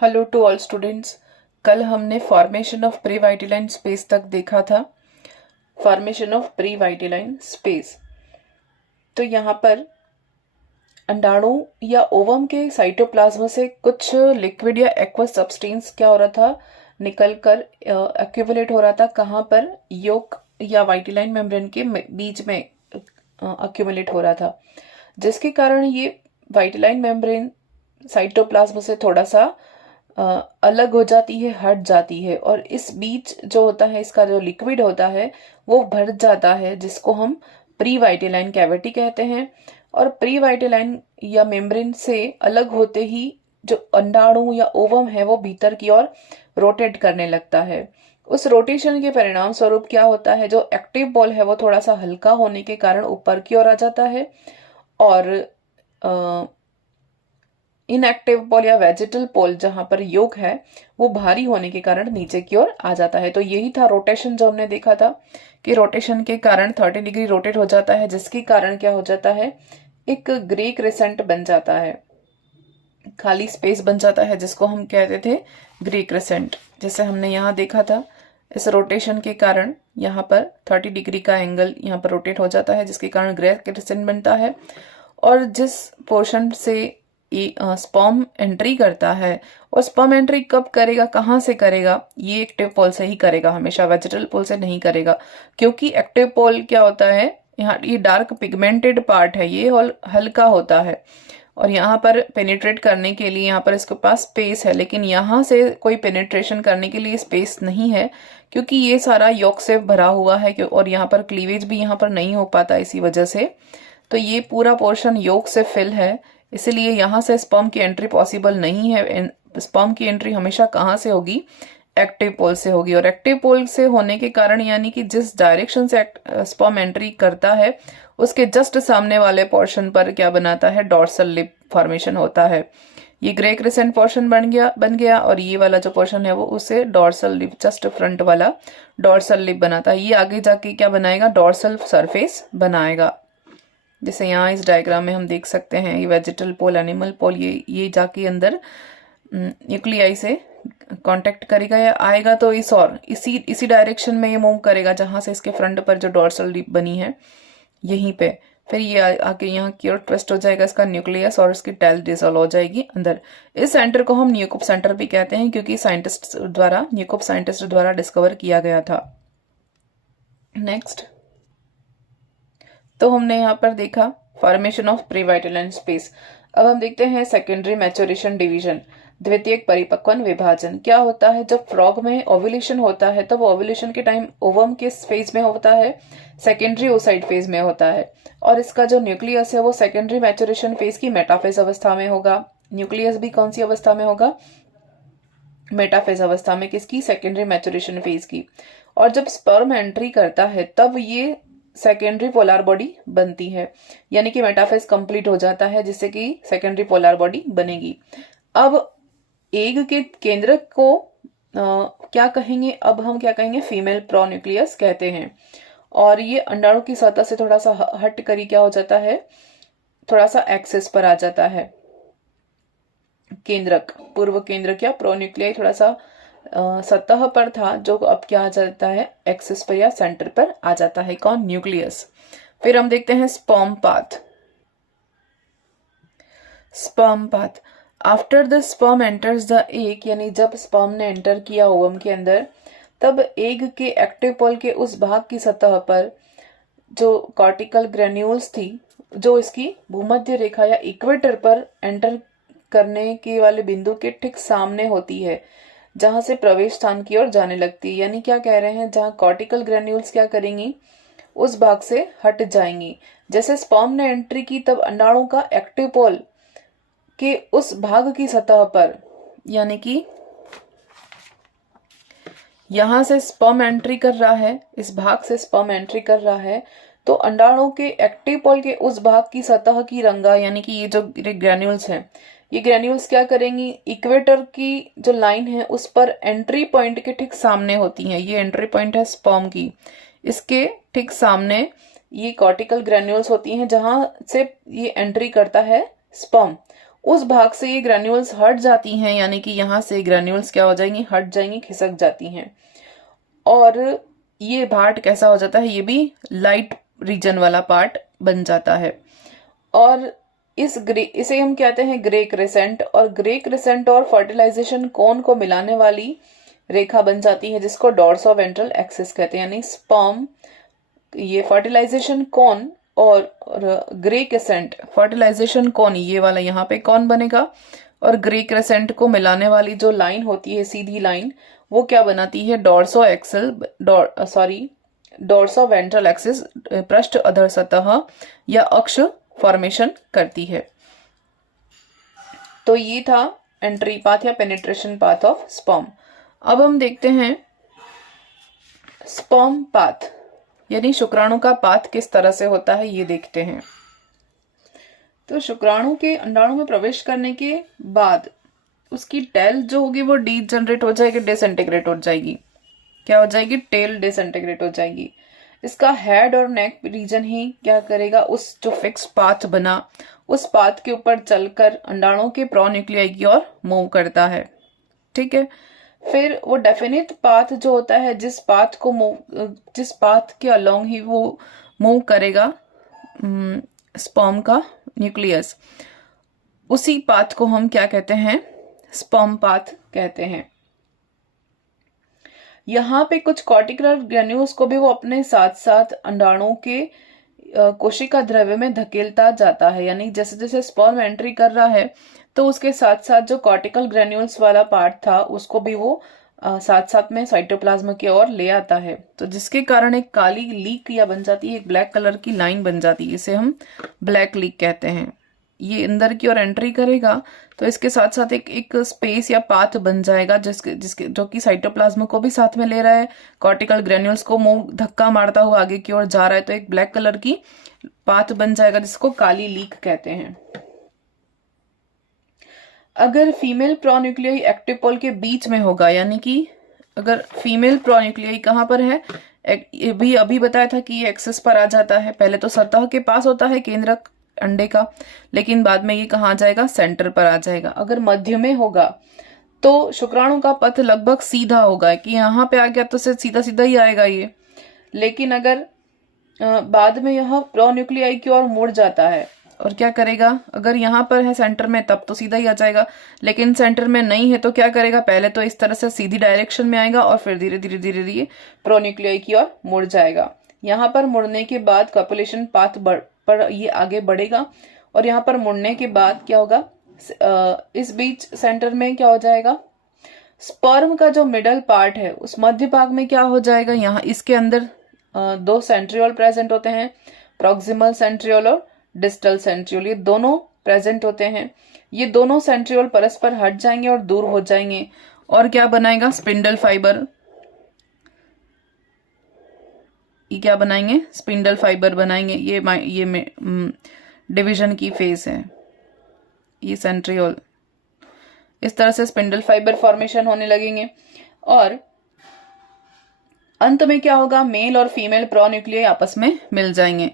Hello to all students. कल हमने formation of pre वाइटिलाइन space तक देखा था। फॉर्मेशन ऑफ प्री वाइटिलाइन स्पेस, तो यहाँ पर अंडाणु या ओवम के साइटोप्लाज्म से कुछ लिक्विड या एक्वस सब्सटेंस क्या हो रहा था, निकल कर एक्यूमुलेट हो रहा था। कहाँ पर? योक या वाइटिलाइन मेम्ब्रेन के बीच में एक्यूमुलेट हो रहा था, जिसके कारण ये वाइटिलाइन मेम्ब्रेन साइटोप्लाज्म से थोड़ा सा अलग हो जाती है, हट जाती है, और इस बीच जो होता है, इसका जो लिक्विड होता है वो भर जाता है, जिसको हम प्री वाइटिलाइन कैविटी कहते हैं। और प्री वाइटिलाइन या मेम्ब्रेन से अलग होते ही जो अंडाणु या ओवम है वो भीतर की ओर रोटेट करने लगता है। उस रोटेशन के परिणाम स्वरूप क्या होता है, जो एक्टिव बॉल है वो थोड़ा सा हल्का होने के कारण ऊपर की ओर आ जाता है, और इनएक्टिव पोल या वेजिटल पोल जहां पर योग है वो भारी होने के कारण नीचे की ओर आ जाता है। तो यही था रोटेशन जो हमने देखा था कि रोटेशन के कारण 30 डिग्री रोटेट हो जाता है, जिसके कारण क्या हो जाता है, एक ग्रे क्रिसेंट बन जाता है, खाली स्पेस बन जाता है, जिसको हम कहते थे ग्रे क्रिसेंट। जैसे हमने यहाँ देखा था, इस रोटेशन के कारण यहाँ पर 30 डिग्री का एंगल यहाँ पर रोटेट हो जाता है, जिसके कारण ग्रे क्रिसेंट बनता है। और जिस पोर्शन से स्पर्म एंट्री करता है, और स्पर्म एंट्री कब करेगा, कहाँ से करेगा, ये एक्टिव पोल से ही करेगा, हमेशा वेजिटल पोल से नहीं करेगा। क्योंकि एक्टिव पोल क्या होता है, यहाँ ये डार्क पिगमेंटेड पार्ट है, ये हल्का होता है, और यहाँ पर पेनिट्रेट करने के लिए यहाँ पर इसके पास स्पेस है, लेकिन यहाँ से कोई पेनिट्रेशन करने के लिए स्पेस नहीं है, क्योंकि ये सारा यॉक से भरा हुआ है, और यहाँ पर क्लीवेज भी यहाँ पर नहीं हो पाता इसी वजह से। तो ये पूरा पोर्शन यॉक से फिल है, इसलिए यहाँ से स्पर्म की एंट्री पॉसिबल नहीं है। स्पर्म की एंट्री हमेशा कहाँ से होगी, एक्टिव पोल से होगी। और एक्टिव पोल से होने के कारण, यानी कि जिस डायरेक्शन से स्पर्म एंट्री करता है उसके जस्ट सामने वाले पोर्शन पर क्या बनाता है, डॉर्सल लिप फॉर्मेशन होता है। ये ग्रे क्रिसेंट पोर्शन बन गया, और ये वाला जो पोर्शन है वो उसे डॉर्सल लिप, जस्ट फ्रंट वाला डॉर्सल लिप बनाता है। ये आगे जाके क्या बनाएगा, डॉर्सल सरफेस बनाएगा। जैसे यहाँ इस डायग्राम में हम देख सकते हैं, ये वेजिटल पोल, एनिमल पोल, ये जाके अंदर न्यूक्लियाई से कांटेक्ट करेगा या आएगा, तो इसी डायरेक्शन में ये मूव करेगा, जहां से इसके फ्रंट पर जो डॉर्सल लिप बनी है यहीं पे। फिर ये आके यहाँ की ओर ट्विस्ट हो जाएगा इसका न्यूक्लियस, और इसकी टेल डिसॉल्व हो जाएगी अंदर। इस सेंटर को हम न्यूकोप सेंटर भी कहते हैं, क्योंकि न्यूकोप साइंटिस्ट द्वारा डिस्कवर किया गया था। नेक्स्ट, तो हमने यहाँ पर देखा फॉर्मेशन ऑफ प्री वाइटिलाइन स्पेस। अब हम देखते हैं सेकेंडरी मैच्योरेशन डिवीजन, द्वितीयक परिपक्वन विभाजन। क्या होता है, जब फ्रॉग में ओव्यूलेशन होता है तब ओव्यूलेशन के टाइम ओवम किस फेज में होता है, सेकेंडरी ओसाइट फेज में होता है, और इसका जो न्यूक्लियस है वो सेकेंडरी मैच्योरेशन फेज की मेटाफेज अवस्था में होगा। न्यूक्लियस भी कौन सी अवस्था में होगा, मेटाफेज अवस्था में, किसकी, सेकेंडरी मैच्योरेशन फेज की। और जब स्पर्म एंट्री करता है तब ये सेकेंडरी पोलर बॉडी बनती है, यानी कि मेटाफेज कंप्लीट हो जाता है, जिससे कि सेकेंडरी पोलर बॉडी बनेगी। अब एग के केंद्रक को क्या कहेंगे, अब हम क्या कहेंगे, फीमेल प्रोन्यूक्लियस कहते हैं। और ये अंडाणु की सतह से थोड़ा सा हट कर क्या हो जाता है, थोड़ा सा एक्सेस पर आ जाता है। केंद्रक, पूर्व केंद्रक या प्रोन्यूक्लियाई थोड़ा सा सतह पर था, जो अब क्या आ जाता है, एक्सिस पर या सेंटर पर आ जाता है, कौन, न्यूक्लियस। फिर हम देखते हैं sperm path. Sperm path, after the sperm enters the egg, यानी जब स्पर्म ने एंटर किया ओवम के अंदर, तब एग के एक्टिव पोल के उस भाग की सतह पर जो कॉर्टिकल ग्रेन्यूल्स थी, जो इसकी भूमध्य रेखा या इक्वेटर पर एंटर करने के वाले बिंदु के ठीक सामने होती है, जहां से प्रवेश स्थान की ओर जाने लगती है। यानी क्या कह रहे हैं, जहां कॉर्टिकल ग्रेन्यूल्स क्या करेंगी, उस भाग से हट जाएंगी। जैसे स्पर्म ने एंट्री की, तब अंडाणु का एक्टिव पोल के उस भाग की सतह पर, यानी कि यहां से स्पर्म एंट्री कर रहा है, इस भाग से स्पर्म एंट्री कर रहा है, तो अंडाणु के एक्टिव पोल के उस भाग की सतह की रंगा, यानी कि ये जो ग्रेन्यूल्स हैं, ये ग्रेन्यूल्स क्या करेंगी, इक्वेटर की जो लाइन है उस पर एंट्री पॉइंट के ठीक सामने होती हैं। ये एंट्री पॉइंट है स्पर्म की, इसके ठीक सामने ये कॉर्टिकल ग्रेन्यूल्स होती हैं, जहां से ये एंट्री करता है स्पर्म। उस भाग से ये ग्रेन्यूल्स हट जाती हैं, यानी कि यहाँ से ग्रेन्यूल्स क्या हो जाएंगी, हट जाएंगी, खिसक जाती हैं। और ये पार्ट कैसा हो जाता है, ये भी लाइट रीजन वाला पार्ट बन जाता है। और इसे हम कहते हैं ग्रे क्रेसेंट। और ग्रे क्रेसेंट और फर्टिलाइजेशन कोन को मिलाने वाली रेखा बन जाती है, जिसको डॉर्सोवेंट्रल एक्सिस कहते हैं। यानी स्पर्म, ये फर्टिलाइजेशन कोन और ग्रे क्रेसेंट, फर्टिलाइजेशन कोन ये वाला यहाँ पे कौन बनेगा, और ग्रे क्रेसेंट को मिलाने वाली जो लाइन होती है, सीधी लाइन, वो क्या बनाती है, डॉर्सोवेंट्रल एक्सिस, पृष्ठ अधर सतह या अक्ष फॉर्मेशन करती है। तो ये था एंट्री पाथ या पेनिट्रेशन पाथ ऑफ स्पर्म। अब हम देखते हैं स्पर्म पाथ, यानी शुक्राणु का पाथ किस तरह से होता है, ये देखते हैं। तो शुक्राणु के अंडाणु में प्रवेश करने के बाद उसकी टेल जो होगी वो डीजनरेट हो जाएगी, डिसइंटीग्रेट हो जाएगी। क्या हो जाएगी, टेल डिसइंटीग्रेट हो जाएगी। इसका हेड और नेक रीजन ही क्या करेगा, उस जो फिक्स पाथ बना उस पाथ के ऊपर चलकर अंडाणु के प्रोन्यूक्लियाई की ओर मूव करता है। ठीक है, फिर वो डेफिनेट पाथ जो होता है, जिस पाथ के अलोंग ही वो मूव करेगा स्पर्म का न्यूक्लियस, उसी पाथ को हम क्या कहते हैं, स्पर्म पाथ कहते हैं। यहाँ पे कुछ कॉर्टिकुलर ग्रेन्यूल्स को भी वो अपने साथ साथ अंडाणु के कोशिका द्रव्य में धकेलता जाता है। यानी जैसे जैसे स्पर्म एंट्री कर रहा है तो उसके साथ साथ जो कॉर्टिकल ग्रेन्यूल्स वाला पार्ट था उसको भी वो साथ साथ में साइटोप्लाज्म की ओर ले आता है। तो जिसके कारण एक काली लीक या बन जाती है, एक ब्लैक कलर की लाइन बन जाती है, इसे हम ब्लैक लीक कहते हैं। ये अंदर की ओर एंट्री करेगा तो इसके साथ साथ एक स्पेस या पाथ बन जाएगा, जिसके जो कि साइटोप्लाज्म को भी साथ में ले रहा है, कॉर्टिकल ग्रेन्यूल्स को मुंह धक्का मारता हुआ आगे की ओर जा रहा है, तो एक ब्लैक कलर की पाथ बन जाएगा जिसको काली लीक कहते हैं। अगर फीमेल प्रोन्यूक्लियाई एक्टिव पोल के बीच में होगा, यानी कि अगर फीमेल प्रोन्यूक्लियाई कहाँ पर है, ये भी अभी बताया था कि ये एक्सिस पर आ जाता है। पहले तो सतह के पास होता है केंद्रक अंडे का, लेकिन बाद में ये कहाँ आ जाएगा, सेंटर पर आ जाएगा। अगर मध्य में होगा तो शुक्राणु का पथ लगभग सीधा होगा कि यहाँ पे आ गया तो सीधा सीधा ही आएगा ये। लेकिन अगर बाद में यह प्रोन्यूक्लियाई की ओर मुड़ जाता है और क्या करेगा, अगर यहाँ पर है सेंटर में तब तो सीधा ही आ जाएगा, लेकिन सेंटर में नहीं है तो क्या करेगा, पहले तो इस तरह से सीधी डायरेक्शन में आएगा और फिर धीरे धीरे धीरे धीरे प्रोन्यूक्लियाई की ओर मुड़ जाएगा। यहाँ पर मुड़ने के बाद कॉपुलेशन पाथ पर ये आगे बढ़ेगा और यहाँ पर मुड़ने के बाद क्या होगा, इस बीच सेंटर में क्या हो जाएगा, स्पर्म का जो मिडल पार्ट है उस मध्य भाग में क्या हो जाएगा, यहाँ इसके अंदर दो सेंट्रियोल प्रेजेंट होते हैं, प्रॉक्सिमल सेंट्रियोल और डिस्टल सेंट्रियोल, ये दोनों प्रेजेंट होते हैं। ये दोनों सेंट्रियोल परस्पर हट जाएंगे और दूर हो जाएंगे और क्या बनाएगा, स्पिंडल फाइबर। ये क्या बनाएंगे, स्पिंडल फाइबर बनाएंगे। ये डिवीजन की फेज है, ये सेंट्रियोल। इस तरह से स्पिंडल फाइबर फॉर्मेशन होने लगेंगे और अंत में क्या होगा, मेल और फीमेल प्रोन्यूक्लियाई आपस में मिल जाएंगे।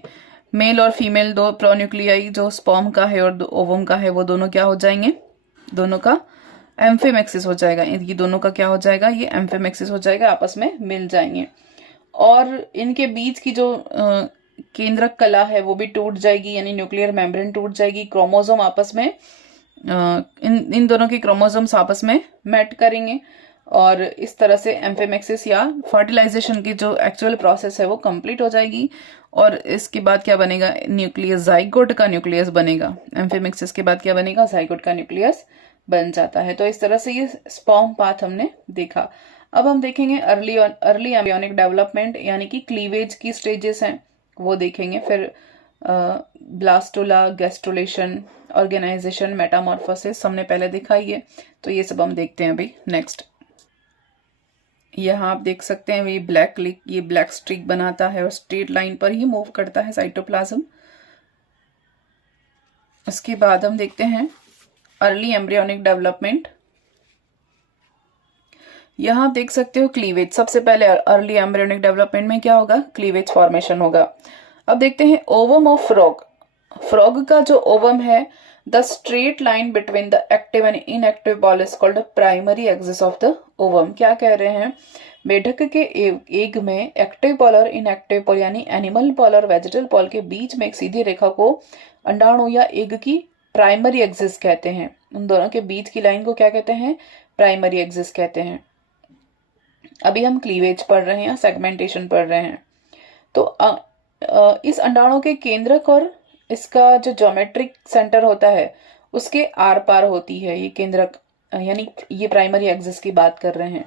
मेल और फीमेल दो प्रोन्यूक्लियाई जो स्पर्म का है और ओवम का है वो दोनों क्या हो जाएंगे, दोनों का एम्फिमेक्सिस हो जाएगा। ये दोनों का क्या हो जाएगा, ये एम्फिमेक्सिस हो जाएगा, आपस में मिल जाएंगे और इनके बीच की जो केंद्रक कला है वो भी टूट जाएगी, यानी न्यूक्लियर मेम्ब्रेन टूट जाएगी। क्रोमोसोम आपस में इन दोनों के क्रोमोसोम्स आपस में मैट करेंगे और इस तरह से एम्फिमेक्सिस या फर्टिलाइजेशन की जो एक्चुअल प्रोसेस है वो कंप्लीट हो जाएगी। और इसके बाद क्या बनेगा, न्यूक्लियस, जाइगोट का न्यूक्लियस बनेगा। एम्फिमेक्सिस के बाद क्या बनेगा, जाइगोट का न्यूक्लियस बन जाता है। तो इस तरह से ये स्पर्म पाथ हमने देखा। अब हम देखेंगे अर्ली एम्ब्रियोनिक डेवलपमेंट, यानी कि क्लीवेज की स्टेजेस हैं वो देखेंगे। फिर ब्लास्टुला, गैस्ट्रुलेशन, ऑर्गेनाइजेशन, मेटामॉर्फोसिस हमने पहले देखा ही है, तो ये सब हम देखते हैं अभी नेक्स्ट। यहाँ आप देख सकते हैं ये ब्लैक स्ट्रीक बनाता है और स्ट्रेट लाइन पर ही मूव करता है साइटोप्लाज्म। उसके बाद हम देखते हैं अर्ली एम्ब्रियोनिक डेवलपमेंट। यहाँ आप देख सकते हो क्लीवेज। सबसे पहले अर्ली एम्ब्रियोनिक डेवलपमेंट में क्या होगा, क्लीवेज फॉर्मेशन होगा। अब देखते हैं ओवम ऑफ फ्रॉग। फ्रॉग का जो ओवम है the straight line between the active and inactive Paul is called primary axis of the ovum. क्या कह रहे हैं, मेढक के एग में एक्टिव पॉल और इनएक्टिव पॉल यानी एनिमल पॉल और वेजिटल पॉल के बीच में एक सीधी रेखा को अंडाणु या एग की प्राइमरी एक्सिस कहते हैं। उन दोनों के बीच की लाइन को क्या कहते हैं, प्राइमरी एक्सिस कहते हैं। अभी हम क्लीवेज पढ़ रहे हैं, सेगमेंटेशन पढ़ रहे हैं। तो इस अंडाणु के केंद्रक और इसका जो ज्योमेट्रिक सेंटर होता है उसके आर पार होती है ये केंद्रक, यानी ये प्राइमरी एक्सिस की बात कर रहे हैं।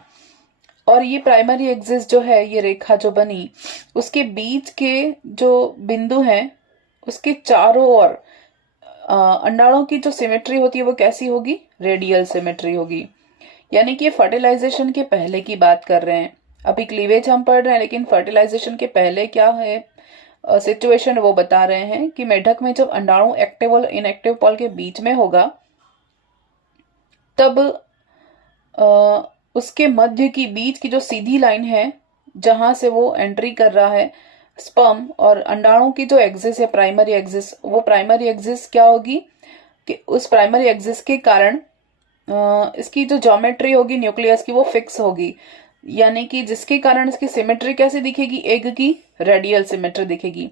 और ये प्राइमरी एक्सिस जो है, ये रेखा जो बनी, उसके बीच के जो बिंदु हैं उसके चारों ओर अंडाणु की जो सिमेट्री होती है वो कैसी होगी, रेडियल सिमेट्री होगी। यानी कि फर्टिलाइजेशन के पहले की बात कर रहे हैं। अभी क्लीवेज हम पढ़ रहे हैं, लेकिन फर्टिलाइजेशन के पहले क्या है सिचुएशन वो बता रहे हैं कि मेढक में जब अंडाणु एक्टिव और इनएक्टिव पॉल के बीच में होगा तब उसके मध्य की बीच की जो सीधी लाइन है जहां से वो एंट्री कर रहा है स्पर्म, और अंडाणु की जो एक्सिस है प्राइमरी एक्सिस, वो प्राइमरी एक्सिस क्या होगी कि उस प्राइमरी एक्सिस के कारण इसकी जो ज्योमेट्री होगी न्यूक्लियस की वो फिक्स होगी। यानी कि जिसके कारण इसकी सिमेट्री कैसी दिखेगी, एग की रेडियल सिमेट्री दिखेगी।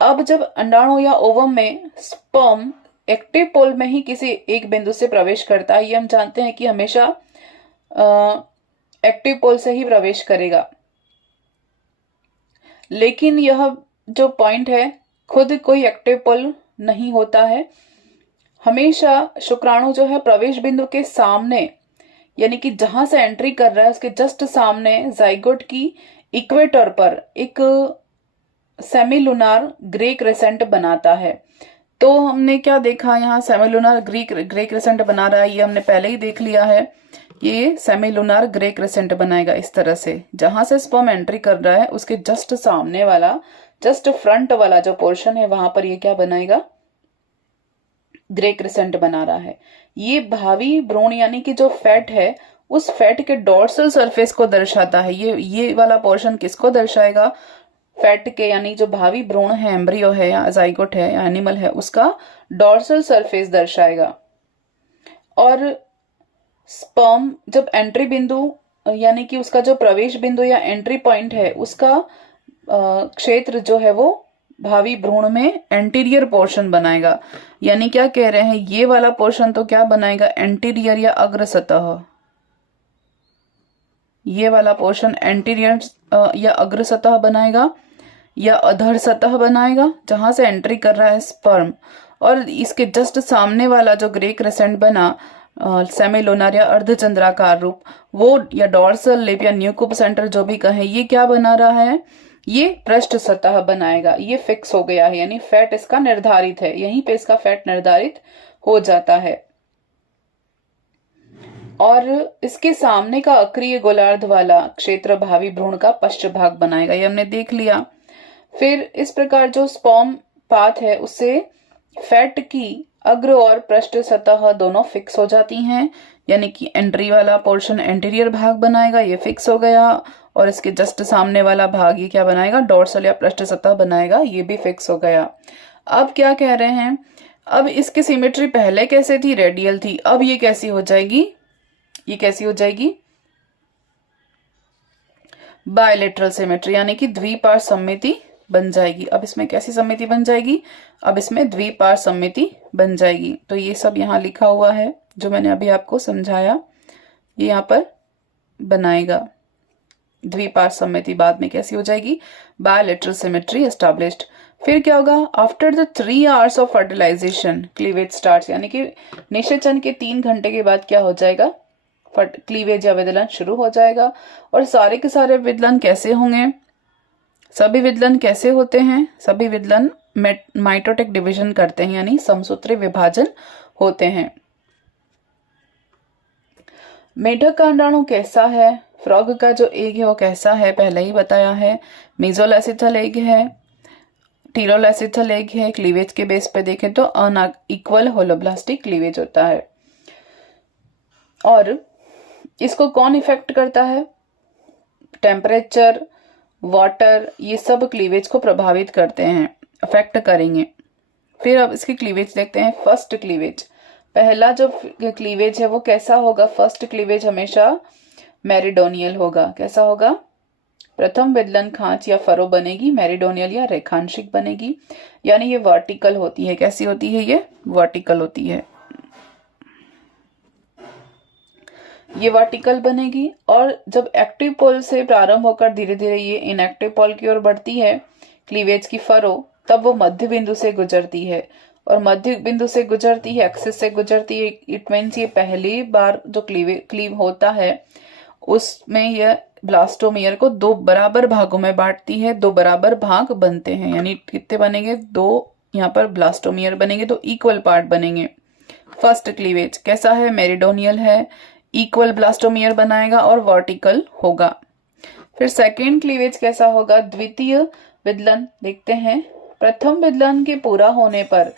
अब जब अंडाणु या ओवम में स्पर्म एक्टिव पोल में ही किसी एक बिंदु से प्रवेश करता है, ये हम जानते हैं कि हमेशा एक्टिव पोल से ही प्रवेश करेगा। लेकिन यह जो पॉइंट है खुद कोई एक्टिव पोल नहीं होता है। हमेशा शुक्राणु जो है प्रवेश बिंदु के सामने, यानी कि जहां से एंट्री कर रहा है उसके जस्ट सामने जाइगोट की इक्वेटर पर एक सेमीलुनार ग्रे क्रेसेंट बनाता है। तो हमने क्या देखा, यहाँ सेमीलुनार ग्रे क्रेसेंट बना रहा है, ये हमने पहले ही देख लिया है। ये सेमीलुनार ग्रे क्रेसेंट बनाएगा इस तरह से, जहां से स्पर्म एंट्री कर रहा है उसके जस्ट सामने वाला, जस्ट फ्रंट वाला जो पोर्शन है वहां पर ये क्या बनाएगा, ग्रे क्रेसेंट बना रहा है। ये भावी भ्रूण यानी कि जो फैट है उस फैट के डॉर्सल सरफेस को दर्शाता है। ये वाला पोर्शन किसको दर्शाएगा, फैट के, यानी जो भावी भ्रूण है, एम्ब्रियो है या जाइगोट है या एनिमल है, उसका डॉर्सल सरफेस दर्शाएगा। और स्पर्म जब एंट्री बिंदु यानी कि उसका जो प्रवेश बिंदु या एंट्री पॉइंट है उसका क्षेत्र जो है वो भावी भ्रूण में एंटीरियर पोर्शन बनाएगा। यानी क्या कह रहे हैं, ये वाला पोर्शन तो क्या बनाएगा, एंटीरियर या अग्र सतह। ये वाला पोर्शन एंटीरियर या अग्र सतह बनाएगा या अधर सतह बनाएगा जहां से एंट्री कर रहा है स्पर्म। और इसके जस्ट सामने वाला जो ग्रे क्रेसेंट बना सेमीलुनार या अर्धचंद्राकार रूप, वो या डॉर्सल लिप या न्यूक्लियस सेंटर जो भी कहें, ये क्या बना रहा है, ये पृष्ठ सतह बनाएगा। ये फिक्स हो गया है, यानी फैट इसका निर्धारित है, यहीं पे इसका फैट निर्धारित हो जाता है। और इसके सामने का अक्रिय गोलार्ध वाला क्षेत्र भावी भ्रूण का पश्च भाग बनाएगा, ये हमने देख लिया। फिर इस प्रकार जो स्पर्म पाथ है उससे फैट की अग्र और पृष्ठ सतह दोनों फिक्स हो जाती हैं, यानी कि एंट्री वाला पोर्शन एंटीरियर भाग बनाएगा, ये फिक्स हो गया। और इसके जस्ट सामने वाला भाग ये क्या बनाएगा, डॉर्सल या पृष्ठ सतह बनाएगा, ये भी फिक्स हो गया। अब क्या कह रहे हैं, अब इसकी सिमेट्री पहले कैसे थी, रेडियल थी, अब ये कैसी हो जाएगी, ये कैसी हो जाएगी, बायलेटरल सिमेट्री, यानी कि द्विपार्श्व सममिति बन जाएगी। अब इसमें कैसी सममिति बन जाएगी, अब इसमें द्विपार्श्व सममिति बन जाएगी। तो ये सब यहाँ लिखा हुआ है जो मैंने अभी आपको समझाया, ये यहाँ पर बनाएगा। द्विपार्श्व सममिति बाद में कैसी हो जाएगी, बायलेटरल सिमेट्री एस्टैब्लिश्ड। फिर क्या होगा, after the 3 hours of fertilisation cleavage starts, यानी कि निषेचन के 3 घंटे के बाद क्या हो जाएगा, क्लीवेज या विदलन शुरू हो जाएगा। और सारे के सारे विदलन कैसे होंगे, सभी विदलन कैसे होते हैं, सभी विदलन माइटोटिक डिवीजन करते हैं, यानी समसूत्री विभाजन होते हैं। मेढक का अंडाणु कैसा है, फ्रॉग का जो एग है वो कैसा है, पहले ही बताया है। मेसोलेसिथल एग है, टीरोलेसिथल एग है। क्लीवेज के बेस पे देखें तो अनइक्वल होलोब्लास्टिक क्लीवेज होता है। और इसको कौन इफेक्ट करता है, टेम्परेचर, वाटर, ये सब क्लीवेज को प्रभावित करते हैं, अफेक्ट करेंगे। फिर अब इसकी क्लीवेज देखते हैं। फर्स्ट क्लीवेज, पहला जो क्लीवेज है वो कैसा होगा? फर्स्ट क्लीवेज हमेशा मेरिडोनियल होगा। कैसा होगा? प्रथम विदलन खांच या फरो बनेगी मेरिडोनियल या रेखांशिक बनेगी, यानी ये वर्टिकल होती है। कैसी होती है? ये वर्टिकल होती है, ये वर्टिकल बनेगी। और जब एक्टिव पोल से प्रारंभ होकर धीरे धीरे ये इनएक्टिव पोल की ओर बढ़ती है क्लीवेज की फरो, तब वो मध्य बिंदु से गुजरती है। और मध्य बिंदु से गुजरती है, एक्सिस से गुजरती है। इट मीन्स ये पहली बार जो क्लीव होता है उसमें यह ब्लास्टोमियर को दो बराबर भागों में बांटती है। दो बराबर भाग बनते हैं, यानी कितने बनेंगे? दो यहाँ पर ब्लास्टोमियर बनेंगे, तो इक्वल पार्ट बनेंगे। फर्स्ट क्लीवेज कैसा है? मेरिडोनियल है, इक्वल ब्लास्टोमियर बनाएगा और वर्टिकल होगा। फिर सेकेंड क्लीवेज कैसा होगा? द्वितीय विदलन देखते हैं। प्रथम विदलन के पूरा होने पर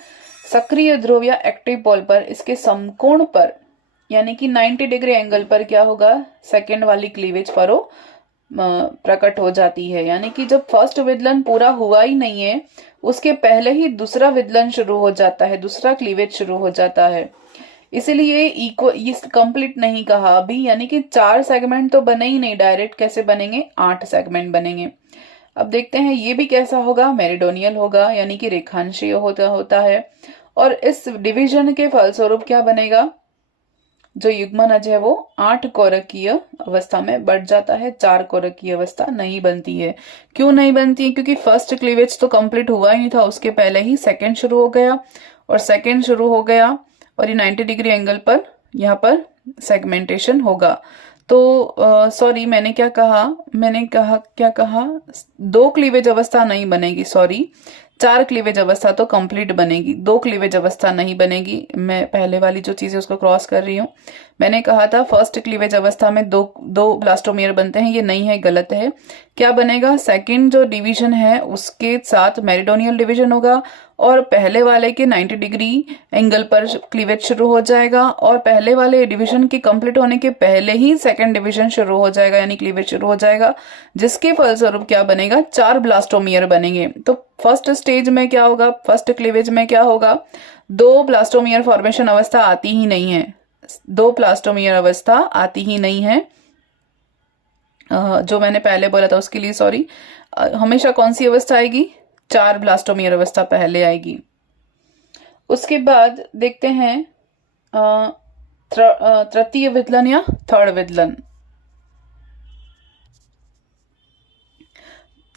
सक्रिय ध्रुव या एक्टिव पोल पर इसके समकोण पर, यानी कि 90 डिग्री एंगल पर क्या होगा? सेकेंड वाली क्लीवेज फरो प्रकट हो जाती है। यानी कि जब फर्स्ट विदलन पूरा हुआ ही नहीं है, उसके पहले ही दूसरा विदलन शुरू हो जाता है, दूसरा क्लीवेज शुरू हो जाता है। इसीलिए ये कंप्लीट नहीं कहा अभी, यानी कि 4 सेगमेंट तो बने ही नहीं, डायरेक्ट कैसे बनेंगे? 8 सेगमेंट बनेंगे। अब देखते हैं ये भी कैसा होगा? मेरिडोनियल होगा, यानी कि रेखांशीय होता है। और इस डिवीजन के फलस्वरूप क्या बनेगा? जो युग्मनज है वो 8 कोरकीय अवस्था में बढ़ जाता है, 4 कोरकीय अवस्था नहीं बनती है। क्यों नहीं बनती है? क्योंकि फर्स्ट क्लीवेज तो कंप्लीट हुआ ही नहीं था, उसके पहले ही सेकंड शुरू हो गया, और सेकंड शुरू हो गया और ये 90 डिग्री एंगल पर यहाँ पर सेगमेंटेशन होगा। तो सॉरी, मैंने क्या कहा? 2 क्लीवेज अवस्था नहीं बनेगी, सॉरी, 4 क्लीवेज अवस्था तो कंप्लीट बनेगी, 2 क्लीवेज अवस्था नहीं बनेगी। मैं पहले वाली जो चीज है उसको क्रॉस कर रही हूँ। मैंने कहा था फर्स्ट क्लीवेज अवस्था में दो ब्लास्टोमियर बनते हैं, ये नहीं है, गलत है। क्या बनेगा? सेकंड जो डिवीजन है उसके साथ मेरिडोनियल डिवीजन होगा, और पहले वाले के 90 डिग्री एंगल पर क्लीवेज शुरू हो जाएगा, और पहले वाले डिवीजन के कंप्लीट होने के पहले ही सेकंड डिवीजन शुरू हो जाएगा, यानी क्लीवेज शुरू हो जाएगा, जिसके फलस्वरूप क्या बनेगा? 4 ब्लास्टोमियर बनेंगे। तो फर्स्ट स्टेज में क्या होगा? फर्स्ट क्लीवेज में क्या होगा? 2 ब्लास्टोमियर फॉर्मेशन अवस्था आती ही नहीं है, 2 ब्लास्टोमियर अवस्था आती ही नहीं है। जो मैंने पहले बोला था उसके लिए सॉरी। हमेशा कौन सी अवस्था आएगी? 4 ब्लास्टोमियर अवस्था पहले आएगी। उसके बाद देखते हैं तृतीय विदलन या थर्ड विदलन।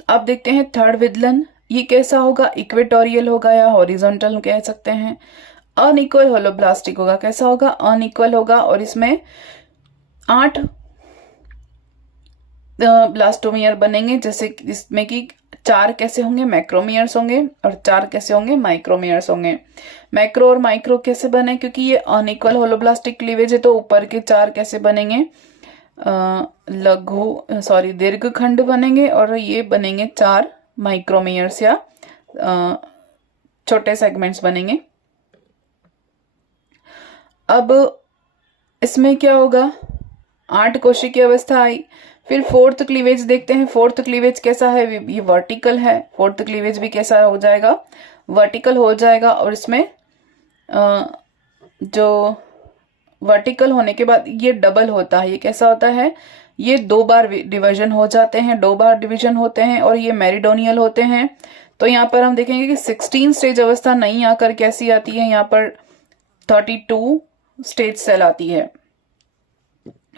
अब देखते हैं थर्ड विदलन, ये कैसा होगा? इक्वेटोरियल होगा या हॉरिजॉन्टल कह सकते हैं। अनइक्वल होलोब्लास्टिक होगा। कैसा होगा? अनइक्वल होगा, और इसमें 8 ब्लास्टोमियर बनेंगे, जैसे इसमें कि 4 कैसे होंगे? मैक्रोमियर्स होंगे, और 4 कैसे होंगे? माइक्रोमियर्स होंगे। मैक्रो और माइक्रो कैसे बने? क्योंकि ये अनइक्वल होलोब्लास्टिक क्लीवेज है, तो ऊपर के 4 कैसे बनेंगे? दीर्घखंड बनेंगे, और ये बनेंगे 4 माइक्रोमियर्स या छोटे सेगमेंट्स बनेंगे। अब इसमें क्या होगा? 8 कोशिकीय अवस्था आई। फिर फोर्थ क्लीवेज देखते हैं। फोर्थ क्लीवेज कैसा है? ये वर्टिकल है। फोर्थ क्लीवेज भी कैसा हो जाएगा? वर्टिकल हो जाएगा, और इसमें जो वर्टिकल होने के बाद ये डबल होता है। ये कैसा होता है? ये 2 बार डिवीजन हो जाते हैं, 2 बार डिवीजन होते हैं, और ये मेरिडोनियल होते हैं। तो यहाँ पर हम देखेंगे कि 16 स्टेज अवस्था नहीं आकर कैसी आती है? यहाँ पर 32 स्टेज सेल आती है।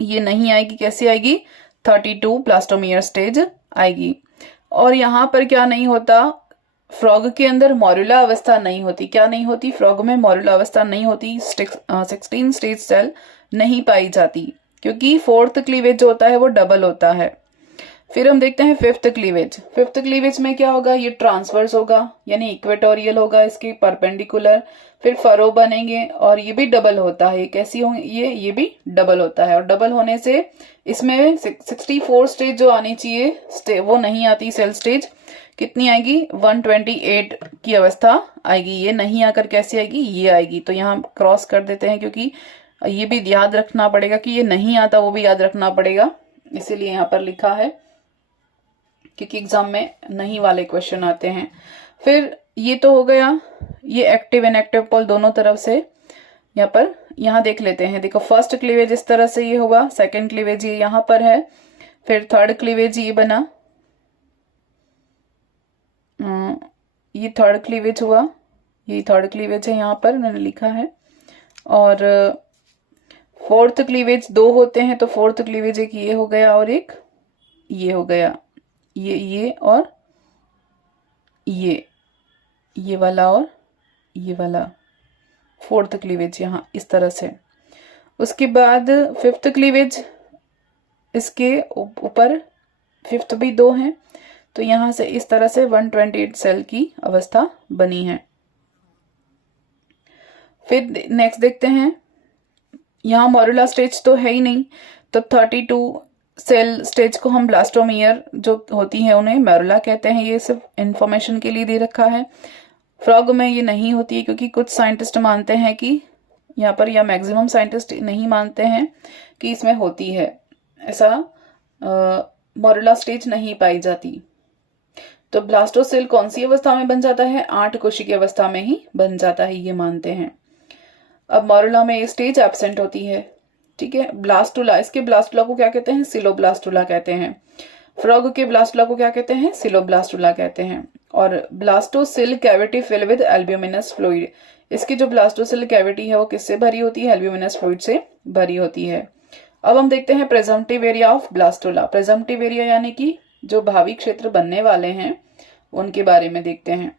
ये नहीं आएगी, कैसी आएगी? 32 ब्लास्टोमियर स्टेज आएगी। और यहाँ पर क्या नहीं होता? फ्रॉग के अंदर मॉर्यूला अवस्था नहीं होती। क्या नहीं होती? फ्रॉग में मॉर्यूला अवस्था नहीं होती, 16 स्टेज सेल नहीं पाई जाती, क्योंकि फोर्थ क्लीवेज जो होता है वो डबल होता है। फिर हम देखते हैं फिफ्थ क्लीवेज। फिफ्थ क्लीवेज में क्या होगा? ये ट्रांसवर्स होगा, यानी इक्वेटोरियल होगा, इसके परपेंडिकुलर। फिर फरो बनेंगे, और ये भी डबल होता है। कैसी होंगे? ये भी डबल होता है, और डबल होने से इसमें 64 स्टेज जो आनी चाहिए वो नहीं आती। सेल स्टेज कितनी आएगी? 128 की अवस्था आएगी। ये नहीं आकर कैसी आएगी? ये आएगी। तो यहाँ क्रॉस कर देते हैं, क्योंकि ये भी याद रखना पड़ेगा कि ये नहीं आता, वो भी याद रखना पड़ेगा, इसीलिए यहाँ पर लिखा है, क्योंकि एग्जाम में नहीं वाले क्वेश्चन आते हैं। फिर ये तो हो गया, ये एक्टिव इनएक्टिव पोल दोनों तरफ से। यहाँ देख लेते हैं, देखो फर्स्ट क्लीवेज इस तरह से ये हुआ, सेकंड क्लीवेज ये यहाँ पर है, फिर थर्ड क्लीवेज ये बना, ये थर्ड क्लीवेज हुआ, ये थर्ड क्लीवेज है यहाँ पर मैंने लिखा है, और फोर्थ क्लीवेज दो होते हैं, तो फोर्थ क्लीवेज एक ये हो गया और एक ये हो गया, ये और ये वाला और ये वाला फोर्थ क्लीवेज यहाँ इस तरह से। उसके बाद फिफ्थ क्लीवेज, इसके ऊपर फिफ्थ भी दो हैं, तो यहां से इस तरह से 128 सेल की अवस्था बनी है। फिर नेक्स्ट देखते हैं, यहाँ मॉरुला स्टेज तो है ही नहीं, तो 32 सेल स्टेज को हम ब्लास्टोमियर जो होती है उन्हें मैरुला कहते हैं। ये सिर्फ इंफॉर्मेशन के लिए दे रखा है। फ्रॉग में ये नहीं होती है, क्योंकि कुछ साइंटिस्ट मानते हैं कि यहाँ पर, या मैक्सिमम साइंटिस्ट नहीं मानते हैं कि इसमें होती है, ऐसा मॉरुला स्टेज नहीं पाई जाती। तो ब्लास्टोसेल कौन सी अवस्था में बन जाता है? 8 कोशिकीय अवस्था में ही बन जाता है, ये मानते हैं। अब मॉरुला में ये स्टेज एब्सेंट होती है, ठीक है। ब्लास्टुला, इसके ब्लास्टुला को क्या कहते हैं? सिलोब्लास्टुला कहते हैं। फ्रॉग के ब्लास्टुला को क्या कहते हैं? सिलोब्लास्टुला कहते हैं। और blastocoel cavity fill with albuminous fluid, इसकी जो ब्लास्टोसिल कैविटी है वो किससे भरी होती है? एल्ब्यूमिनस फ्लूइड से भरी होती है। अब हम देखते हैं presumptive area of blastula. Presumptive area यानी कि जो भावी क्षेत्र बनने वाले हैं उनके बारे में देखते हैं।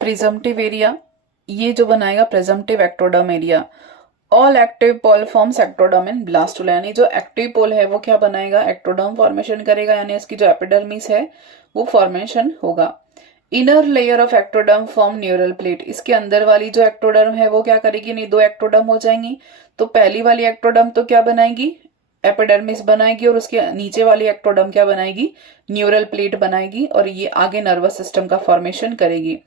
प्रिजम्पटिव एरिया, ये जो बनाएगा presumptive ectoderm area. All active पोल फॉर्म्स एक्टोडर्म इन ब्लास्टुला, यानी जो एक्टिव पोल है वो क्या बनाएगा? एक्टोडर्म फॉर्मेशन करेगा, यानी इसकी जो एपिडर्मिस है वो फॉर्मेशन होगा। Inner layer of ectoderm form neural plate, इसके अंदर वाली जो एक्टोडर्म है वो क्या करेगी? नहीं, 2 एक्टोडर्म हो जाएंगी, तो पहली वाली एक्टोडर्म तो क्या बनाएगी? एपिडर्मिस बनाएगी, और उसके नीचे वाली एक्टोडर्म क्या बनाएगी? न्यूरल प्लेट बनाएगी, और ये आगे नर्वस सिस्टम का फॉर्मेशन करेगी।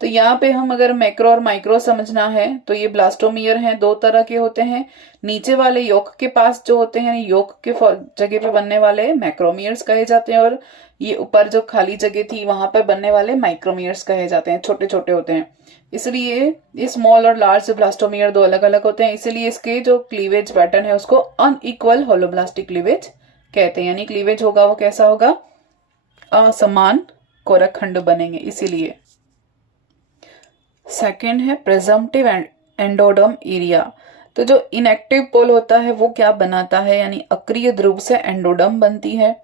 तो यहाँ पे हम अगर मैक्रो और माइक्रो समझना है तो ये ब्लास्टोमियर हैं, 2 तरह के होते हैं। नीचे वाले योक के पास जो होते हैं, योक के जगह पे बनने वाले मैक्रोमियर्स कहे जाते हैं, और ये ऊपर जो खाली जगह थी वहां पर बनने वाले माइक्रोमियर्स कहे जाते हैं, छोटे छोटे होते हैं। इसलिए ये स्मॉल और लार्ज ब्लास्टोमियर 2 अलग अलग होते हैं, इसलिए इसके जो क्लीवेज पैटर्न है उसको अनइक्वल होलोब्लास्टिक क्लीवेज कहते हैं। यानी क्लीवेज होगा वो कैसा होगा? असमान कोरक खंड बनेंगे, इसीलिए। सेकेंड है प्रेजम्पटिव एंडोडर्म एरिया। तो जो इनएक्टिव पोल होता है वो क्या बनाता है? यानी अक्रिय ध्रुव से एंडोडर्म बनती है।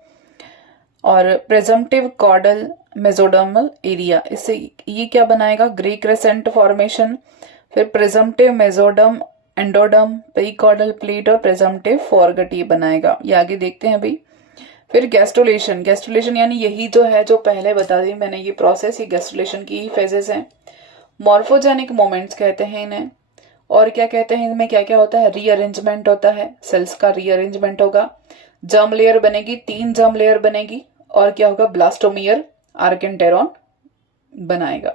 और प्रेजम्पटिव कॉर्डल मेसोडर्मल एरिया, इससे ये क्या बनाएगा? Grey crescent formation. फिर प्रेजम्पटिव मेसोडर्म, एंडोडर्म, पेरिकॉर्डल प्लेट और प्रेजम्पटिव फॉरगट ये बनाएगा। ये आगे देखते हैं अभी। फिर गैस्ट्रुलेशन, गैस्ट्रुलेशन यानी यही जो है जो पहले बता दी मैंने, ये प्रोसेस, ये गैस्ट्रुलेशन की ही फेजेस हैं। मॉर्फोजेनिक मोमेंट्स कहते हैं इन्हें। और क्या कहते हैं इनमें? क्या क्या होता है? रीअरेंजमेंट होता है, सेल्स का रीअरेंजमेंट होगा, जर्म लेयर बनेगी, 3 जर्म लेयर बनेगी, और क्या होगा? ब्लास्टोमियर आर्केंटेरॉन बनाएगा।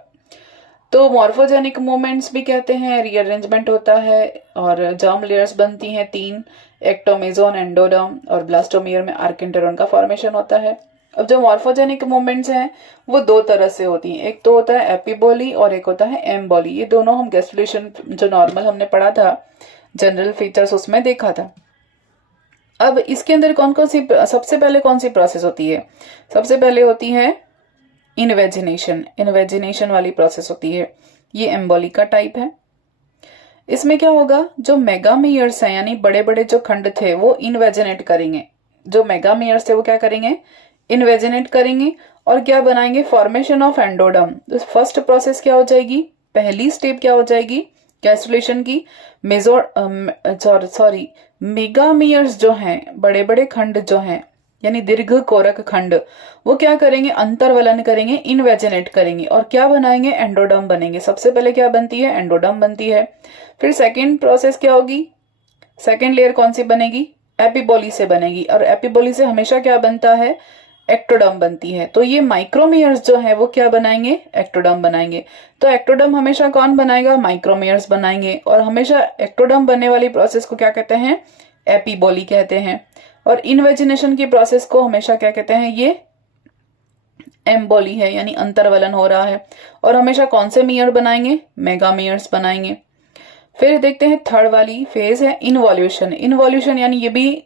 तो मॉर्फोजेनिक मूवमेंट्स भी कहते हैं, रीअरेंजमेंट होता है, और जर्म लेयर्स बनती हैं 3, एक्टोमेजोन, एंडोडर्म, और ब्लास्टोमियर में आर्केंटेरॉन का फॉर्मेशन होता है। अब जो मॉर्फोजेनिक मूवमेंट्स हैं वो 2 तरह से होती हैं, एक तो होता है एपिबोली और एक होता है एम्बोली। ये दोनों हम गैस्ट्रुलेशन जो नॉर्मल हमने पढ़ा था, जनरल फीचर्स, उसमें देखा था। अब इसके अंदर कौन कौन सी, सबसे पहले कौन सी प्रोसेस होती है? सबसे पहले होती है इनवेजिनेशन, इनवेजिनेशन वाली प्रोसेस होती है, ये एम्बोली का टाइप है। इसमें क्या होगा? जो मेगामेयर्स हैं, यानी बड़े बड़े जो खंड थे वो इनवेजिनेट करेंगे। जो मेगामेयर्स थे वो क्या करेंगे? इन्वेजिनेट करेंगे, और क्या बनाएंगे? Formation of endoderm. तो फर्स्ट प्रोसेस क्या हो जाएगी? पहली स्टेप क्या हो जाएगी गैस्ट्रुलेशन की? मेगामियर्स जो हैं, बड़े बड़े खंड जो हैं, यानी दीर्घ कोरक खंड, वो क्या करेंगे? अंतर्वलन करेंगे, इनवेजिनेट करेंगे, और क्या बनाएंगे? एंडोडर्म बनेंगे। सबसे पहले क्या बनती है? एंडोडर्म बनती है। फिर सेकेंड प्रोसेस क्या होगी? सेकेंड लेयर कौन सी बनेगी? एपिबोली से बनेगी, और एपिबोली से हमेशा क्या बनता है? एक्टोडर्म बनती है। तो ये माइक्रोमियर्स जो है वो क्या बनाएंगे? एक्टोडर्म बनाएंगे। तो एक्टोडर्म हमेशा कौन बनाएगा? माइक्रोमियर्स बनाएंगे, और हमेशा एक्टोडर्म बनने वाली प्रोसेस को क्या कहते हैं? एपिबोली कहते हैं। और इन्वेजिनेशन की प्रोसेस को हमेशा क्या कहते हैं? ये एम्बोली है यानी अंतर्वलन हो रहा है। और हमेशा कौन से मेयर बनाएंगे, मेगा मेयर्स बनाएंगे। फिर देखते हैं थर्ड वाली फेज है इनवॉल्यूशन। इनवॉल्यूशन यानी ये भी